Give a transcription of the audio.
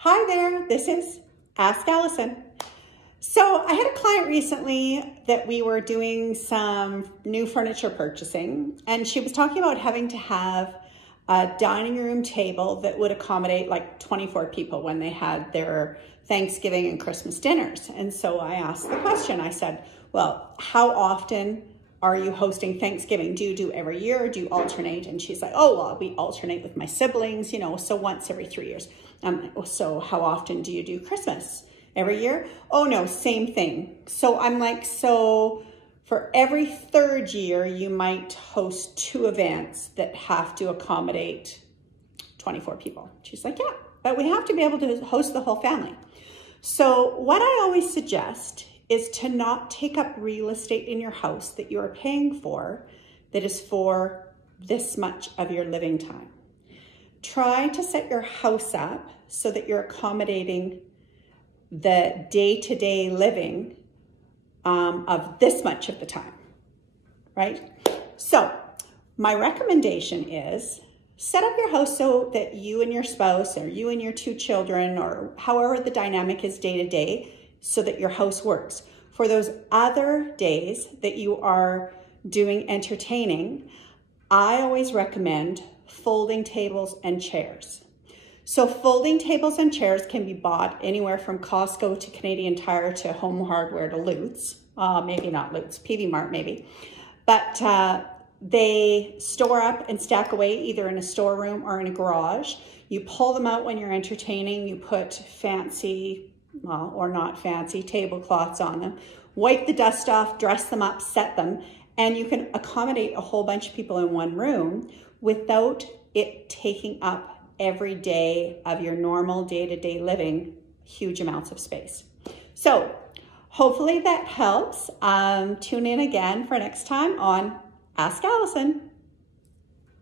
Hi there, this is Ask Allison. So I had a client recently that we were doing some new furniture purchasing, and she was talking about having to have a dining room table that would accommodate like 24 people when they had their Thanksgiving and Christmas dinners. And so I asked the question, I said, well, how often are you hosting Thanksgiving? Do you do every year or do you alternate? And she's like, oh, well, we alternate with my siblings, so once every 3 years. So how often do you do Christmas? Every year? Oh no, same thing. So I'm like, so for every third year, you might host 2 events that have to accommodate 24 people. She's like, yeah, but we have to be able to host the whole family. So what I always suggest is to not take up real estate in your house that you are paying for that is for this much of your living time. Try to set your house up so that you're accommodating the day-to-day living of this much of the time, right? So my recommendation is set up your house so that you and your spouse or you and your 2 children or however the dynamic is day-to-day so that your house works. For those other days that you are doing entertaining, I always recommend folding tables and chairs. So folding tables and chairs can be bought anywhere from Costco to Canadian Tire to Home Hardware to Lutz. Maybe not Lutz, PV Mart maybe. But they store up and stack away either in a storeroom or in a garage. You pull them out when you're entertaining. You put fancy, or not fancy, tablecloths on them. Wipe the dust off, dress them up, set them, and you can accommodate a whole bunch of people in one room without it taking up every day of your normal day-to-day living, huge amounts of space. So hopefully that helps. Tune in again for next time on Ask Allison.